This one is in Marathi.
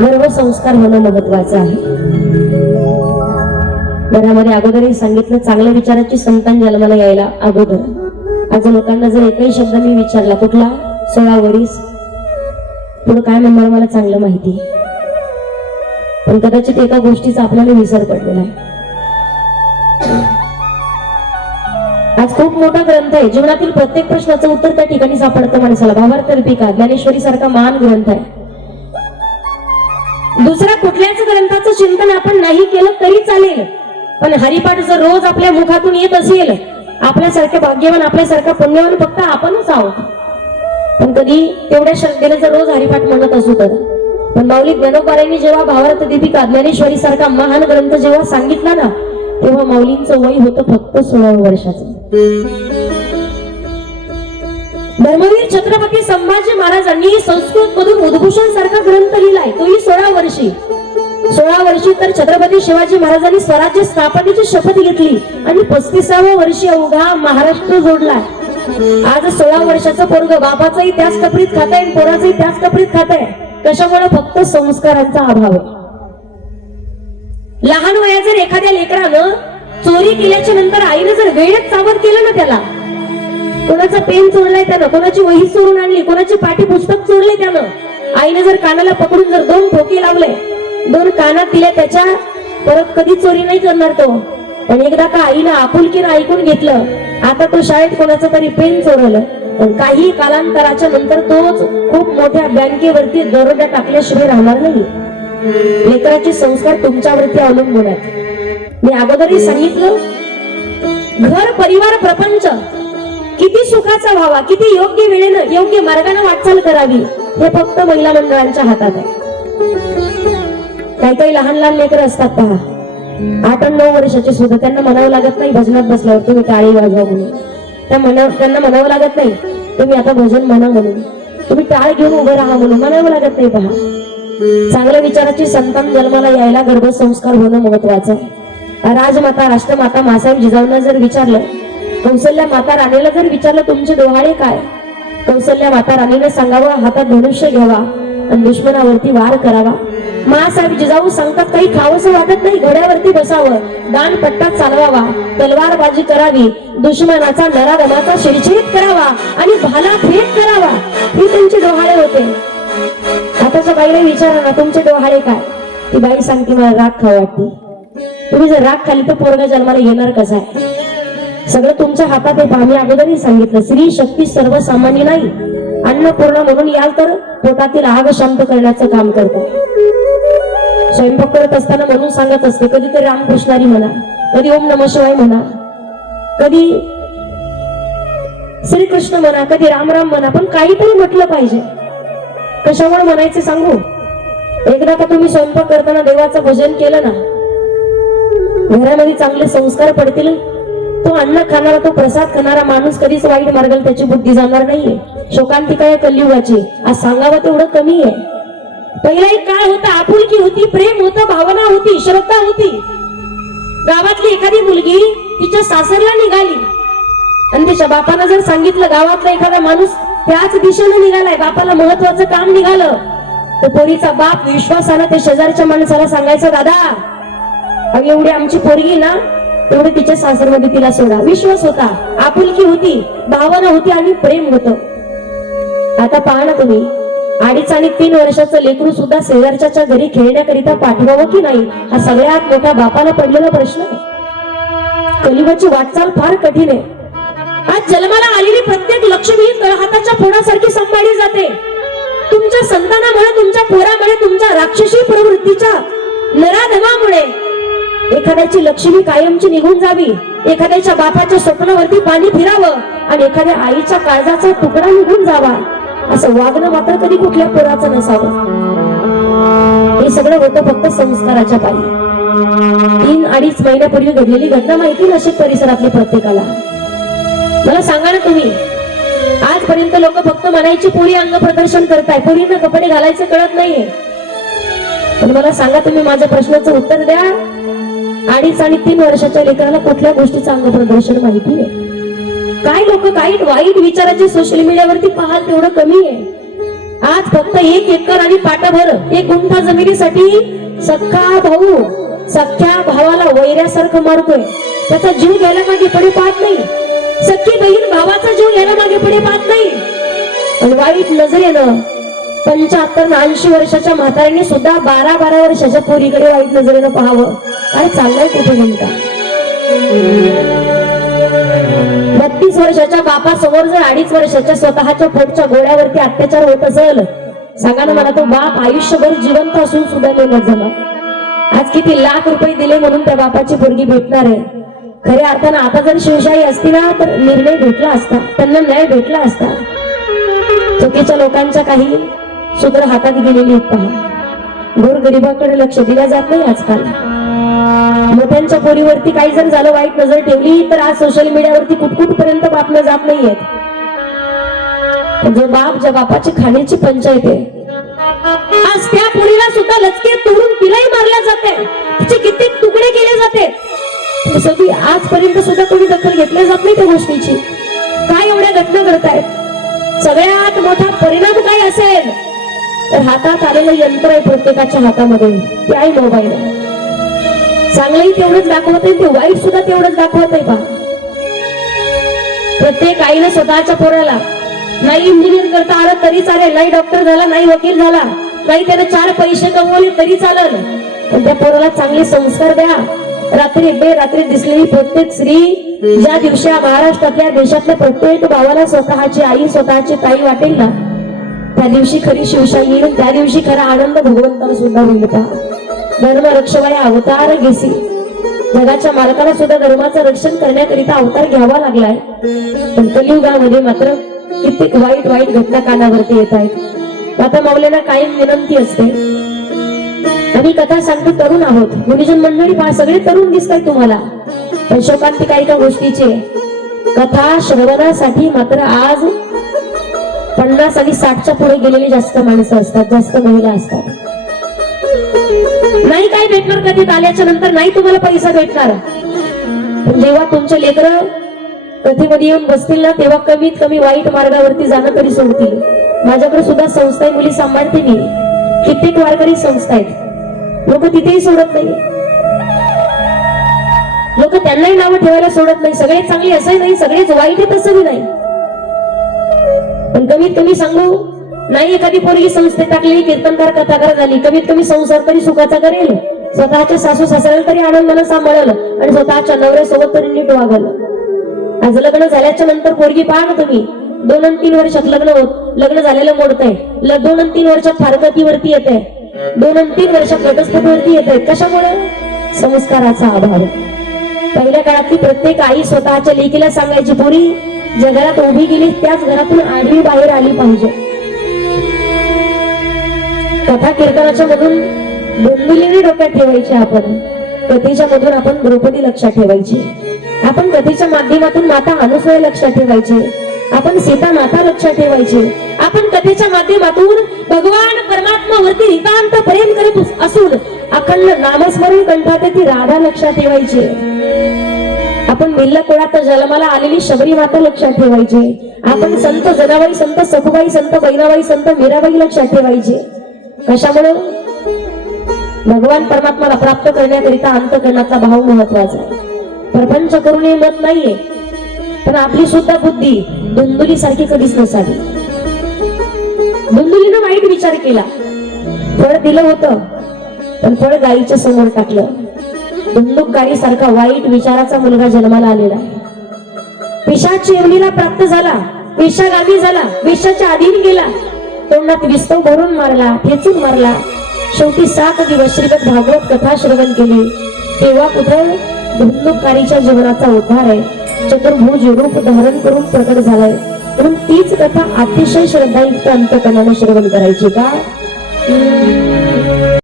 गर्भसंस्कार होणं महत्वाचं आहे. घरामध्ये अगोदरही सांगितलं, चांगल्या विचाराची संतान जन्माला यायला अगोदर. आज लोकांना जर एकही शब्द मी विचारला, कुठला 16 वरीस, पुढे काय म्हणणार मला चांगलं माहिती, पण कदाचित एका गोष्टीचा आपल्याला विसर पडलेला आहे. आज खूप मोठा ग्रंथ आहे, जीवनातील प्रत्येक प्रश्नाचं उत्तर त्या ठिकाणी सापडतं माणसाला. भावार्थ अल्पिका ज्ञानेश्वरी सारखा महान ग्रंथ आहे. दुसऱ्या कुठल्याच ग्रंथाचं चिंतन आपण नाही केलं तरी चालेल, पण हरिपाठ जर रोज आपल्या मुखातून येत असेल, आपल्यासारखे भाग्यवान, आपल्यासारखा पुण्यवान फक्त आपणच आहोत. पण कधी तेवढ्या श्रद्धेने जर रोज हरिपाठ म्हणत असू तर. पण माऊली ज्ञानोबारायांनी जेव्हा भावार्थ दीपिका ज्ञानेश्वरी सारखा महान ग्रंथ जेव्हा सांगितला ना, तेव्हा माऊलींचं वय होतं फक्त 16 वर्षाचं. धर्मवीर छत्रपती संभाजी महाराजांनी संस्कृत मधून उद्भूषण सारखा ग्रंथ लिहिलाय, तोही 16 वर्षी. 16 वर्षी तर छत्रपती शिवाजी महाराजांनी स्वराज्य स्थापनेची शपथ घेतली आणि 35व्या वर्षी अवघा महाराष्ट्र जोडला. आज 16 वर्षाचं पोरग बापाचंही त्याच टपरीत खाताय, पोराचंही त्याच टपरीत खाताय. कशामुळे? फक्त संस्कारांचा अभाव. लहान वयात जर एखाद्या लेकरानं चोरी केल्याच्या नंतर आईने जर वेळेत सावध केलं ना त्याला, कोणाचा पेन चोरलाय त्यानं, कोणाची वही चोरून आणली, कोणाची पाठी पुस्तक चोरले त्यानं, आईने जर कानाला पकडून जर 2 ठोके लावले, 2 कानात दिल्या त्याच्या, परत कधी चोरी नाही करणार तो. पण एकदा का आईनं आपुलकीनं ऐकून घेतलं, आता तो शाळेत कोणाचं तरी पेन चोरलं, पण काही कालांतराच्या नंतर तोच खूप मोठ्या बँकेवरती दरोडा टाकल्याशिवाय राहणार नाही. लेकराचे संस्कार तुमच्यावरती अवलंबून आहेत. मी अगोदरही सांगितलं, घर, परिवार, प्रपंच किती सुखाचा व्हावा, किती योग्य वेळेनं योग्य मार्गाने वाटचाल करावी, हे फक्त महिला मंडळांच्या हातात आहे. काही काही लहान लहान लेकरं असतात पहा, 8 आणि 9 वर्षाचे सुद्धा, त्यांना म्हणावं लागत नाही भजनात बसल्यावर तुम्ही टाळी वाजवा म्हणून. त्यांना म्हणावं लागत नाही तुम्ही आता भजन म्हणा म्हणून, तुम्ही टाळ घेऊन उभं राहा म्हणून म्हणावं लागत नाही. पहा, चांगल्या विचाराची संतान जन्माला यायला गर्भसंस्कार होणं महत्वाचं आहे. राजमाता, राष्ट्रमाता मासाहेब जिजाऊंना जर विचारलं, कौसल्या माता राणीला जर विचारलं तुमचे डोहाळे काय, कौसल्या माता राणीने सांगावं हातात धनुष्य घ्यावा आणि दुश्मनावरती वार करावा. मासाहेब जिजाऊ सांगतात काही खावंसं वाटत नाही, घोड्यावरती बसावं, दानपट्टा चालवावा, तलवारबाजी करावी, दुश्मनाचा नराधमाचा शिरशिरीत करावा आणि भाला फेक करावा. ही त्यांचे डोहाळे होते. आताच्या बाईला विचारा ना तुमचे डोहाळे काय, ती बाई सांगते मला राग खाऊ वाटते. तुम्ही जर राग खाली तर पोरगा जन्माला येणार कसा आहे? सगळं तुमच्या हातात आहे. आम्ही अगोदरही सांगितलं, स्त्री शक्ती सर्वसामान्य नाही. अन्नपूर्णा म्हणून याल तर पोटातील आग शांत करण्याचं काम करतात. स्वयंपाक करत असताना म्हणून सांगत असते, कधीतरी रामकृष्णारी म्हणा, कधी ओम नमः शिवाय म्हणा, कधी श्रीकृष्ण म्हणा, कधी राम राम म्हणा, पण काहीतरी म्हटलं पाहिजे. कशामुळे म्हणायचे सांगू? एकदा का तुम्ही स्वयंपाक करताना देवाचं भजन केलं ना, घरामध्ये चांगले संस्कार पडतील. तो अन्न खाणारा, तो प्रसाद खाणारा माणूस कधीच वाईट मार्गाला त्याची बुद्धी जाणार नाहीये. शोकांतिका या कलियुगाची आज सांगावं तेवढं कमी आहे. पहिला एक काळ होता, आपुलकी होती, प्रेम होतं, भावना होती, श्रद्धा होती. गावातली एखादी मुलगी तिच्या सासरला निघाली आणि तिच्या बापानं जर सांगितलं, गावातला एखादा माणूस त्याच दिशेने निघालाय, बापाला महत्वाचं काम निघालं, तर पोरीचा बाप विश्वासानं त्या शेजारच्या माणसाला सांगायचं, दादा एवढी आमची पोरगी ना, तेवढे तिच्या सासरमध्ये तिला सोडा. विश्वास होता, आपुलकी होती, भावना होती आणि प्रेम होतं. आता पहा ना तुम्ही, 2.5 आणि 3 वर्षाचं लेकरू सुद्धा शेजारच्या घरी खेळण्याकरिता पाठवावं की नाही, हा सगळ्यात मोठा बापाला पडलेला प्रश्न आहे. कलियुगाची वाटचाल फार कठीण आहे. आज जन्माला आलेली प्रत्येक लक्ष्मी तळहाताच्या फोडासारखी सांभाळली जाते. तुमच्या संतानामुळे, तुमच्या पोरामुळे, तुमच्या राक्षसी प्रवृत्तीच्या नराधमामुळे एखाद्याची लक्ष्मी कायमची निघून जावी, एखाद्याच्या बापाच्या स्वप्नावरती पाणी फिरावं आणि एखाद्या आईच्या काळजाचा तुकडा निघून जावा, असं वागणं मात्र कधी कुठल्या पोराचं नसावं. हे सगळं होतं फक्त संस्काराच्या पायी. 3-2.5 महिन्यापूर्वी घडलेली घटना माहिती नाशिक परिसरातली प्रत्येकाला. मला सांगा ना तुम्ही, आजपर्यंत लोक फक्त म्हणायची पोरी अंग प्रदर्शन करताय, पोरींना कपडे घालायचं कळत नाहीये. पण मला सांगा तुम्ही, माझ्या प्रश्नाचं उत्तर द्या, 2.5 आणि 3 वर्षाच्या लेकराला कुठल्या गोष्टीचं अंग प्रदर्शन माहिती आहे? काय लोक काही वाईट विचाराचे सोशल मीडियावरती पाहाल तेवढं कमी आहे. आज फक्त 1 एकर आणि पाटाभर 1 गुंठा जमिनीसाठी सख्खा भाऊ सख्ख्या भावाला वैऱ्यासारखं मारतोय. त्याचा जीव घ्यायला मागे पुढे पाहत नाही. सख्खी बहीण भावाचा जीव घ्यायला मागे पुढे पाहत नाही. आणि वाईट नजरेनं 75-80 वर्षाच्या म्हाताऱ्यांनी सुद्धा 12-12 वर्षाच्या पोरीकडे वाईट नजरेनं पाहावं. काय चाललंय कुठे नेमका? 32 वर्षाच्या बापासमोर जर 2.5 वर्षाच्या स्वतःच्या पोटच्या गोळ्यावरती अत्याचार होत असेल, सांगा ना मला, तो बाप आयुष्यभर जिवंत असून सुद्धा मेहनत झाला. आज किती लाख रुपये दिले म्हणून त्या बापाची पोरगी भेटणार आहे. खऱ्या अर्थानं आता जर शिवशाही असती ना तर निर्णय भेटला असता, त्यांना न्याय भेटला असता. चुकीच्या लोकांच्या काही सूत्र हातात गेलेली आहेत पहा. गोरगरिबाकडे लक्ष दिलं जात नाही आजकाल. मोठ्यांच्या पोरीवरती काही जर झालं, वाईट नजर ठेवली तर आज सोशल मीडियावरती कुठकुठपर्यंत बातम्या जात नाहीयेत. जो बाप ज्या बापाची खाण्याची पंचायत आहे, आज त्या पोरीला सुद्धा लचके तोडून तिलाही मारल्या जाते, तिचे कित्येक तुकडे केले जाते. सगळी आजपर्यंत सुद्धा कोणी दखल घेतली जात नाही त्या गोष्टीची. काय एवढ्या घटना घडतायत? सगळ्यात मोठा परिणाम काय असेल तर हातात आलेलं यंत्र आहे प्रत्येकाच्या हातामध्ये, ते आहे मोबाईल. चांगलंही तेवढंच दाखवत आहे, ते वाईट सुद्धा तेवढंच दाखवत आहे. पहा, प्रत्येक आईनं स्वतःच्या पोराला नाही इंजिनियर करता आलं तरी चालेल, नाही डॉक्टर झाला, नाही वकील झाला, नाही त्याने 4 पैसे कमवले तरी चालेल, पण त्या पोराला चांगले संस्कार द्या. रात्री बेरात्री दिसलेली प्रत्येक स्त्री ज्या दिवशी महाराष्ट्रातल्या देशातल्या प्रत्येक भावाला स्वतःची आई स्वतःची ताई वाटेल ना, त्या दिवशी खरी शिवशाही येईल. त्या दिवशी खरा आनंद भगवंताला सुद्धा होईल. धर्म रक्षवाय अवतार घेसी. जगाच्या मालकाला सुद्धा धर्माचं रक्षण करण्याकरिता अवतार घ्यावा लागलाय. पण कलियुगामध्ये मात्र कित्येक वाईट वाईट घटना कानावरती येत आहेत. आता माऊलींना कायम विनंती असते, आम्ही कथा सांगतो, तरुण आहोत, गुणीजन मंडळी पहा, सगळे तरुण दिसतात तुम्हाला, पण शोकांतिका गोष्टीचे कथा श्रवणासाठी मात्र आज 50 आणि 60च्या पुढे गेलेली जास्त माणसं असतात, जास्त महिला असतात. नाही काय भेटणार कधीत आल्याच्या नंतर, नाही तुम्हाला पैसा भेटणार, पण जेव्हा तुमचे लेकरं कथेमध्ये येऊन बसतील ना, तेव्हा कमीत कमी वाईट मार्गावरती जाणं तरी सोडतील. माझ्याकडे सुद्धा संस्था आहे, मुली सांभाळते मी, कित्येक वारकरी संस्था आहेत. लोक तिथेही सोडत नाही, लोक त्यांनाही नावं ठेवायला सोडत नाही. सगळे चांगले असंही नाही, सगळेच वाईट आहेत असंही नाही, पण कमीत कमी सांगू, नाही एखादी पोरगी संस्थेत टाकलेली कीर्तनकार कथाकार झाली, कमीत कमी संसार तरी सुखाचा करेल, स्वतःच्या सासू सासऱ्याला तरी आनंदानं सांभाळलं आणि स्वतःच्या नवऱ्यासोबत तरी नीट वागलं. आज लग्न झाल्याच्या नंतर पोरगी पहा ना तुम्ही, 2 आणि 3 वर्षात लग्न झालेलं मोडतंय, 2 आणि 3 वर्षात फारकतीवरती येत आहे, 2 आणि 3 वर्षात घटस्फोटावरती येत आहेत. कशामुळे? संस्काराचा अभाव. पहिल्या काळातली प्रत्येक आई स्वतःच्या लेकीला सांगायची, पोरी ज्या घरात उभी गेली त्याच घरातून आडवी बाहेर आली पाहिजे. कथा कीर्तनाच्या मधून डोंबिवलीने डोक्यात ठेवायची, आपण कथेच्या मधून आपण द्रौपदी लक्षात ठेवायची, आपण कथेच्या माध्यमातून माता अनुसूया लक्षात ठेवायची, आपण सीता माता लक्षात ठेवायची, आपण कथेच्या माध्यमातून भगवान परमात्मावरती नितांत प्रेम करत असून अखंड नामस्मरण कंठात ती राधा लक्षात ठेवायची, आपण मिल्ल कुळात जन्माला आलेली शबरी माता लक्षात ठेवायची, आपण संत जनाबाई, संत सखुबाई, संत बहिणाबाई, संत मीराबाई लक्षात ठेवायची. कशामुळे? भगवान परमात्माला प्राप्त करण्याकरिता अंतःकरणाचा भाव महत्वाचा आहे. प्रपंच करून हे मत नाहीये, पण आपली सुद्धा बुद्धी धुंदुली सारखी कधीच नसावी. धुंदुलीनं वाईट विचार केला, फळ दिलं होतं, पण फळ गायीच्या समोर टाकलं. धुंदुक गायी सारखा वाईट विचाराचा मुलगा जन्माला आलेला आहे. पिशाच येवलीला प्राप्त झाला, पेशागामी झाला, वेशाच्या अधीन गेला, तोंडात विस्तव भरून मारला, ठेचून मारला. शेवटी 7 दिवस श्रीमद भागवत कथा श्रवण केली, तेव्हा कुठं धुंदुककारीच्या जीवनाचा उद्धार आहे, चतुर्भुज रूप धारण करून प्रकट झालाय. म्हणून तीच कथा अतिशय श्रद्धायुक्त अंतकरणाने श्रवण करायची. का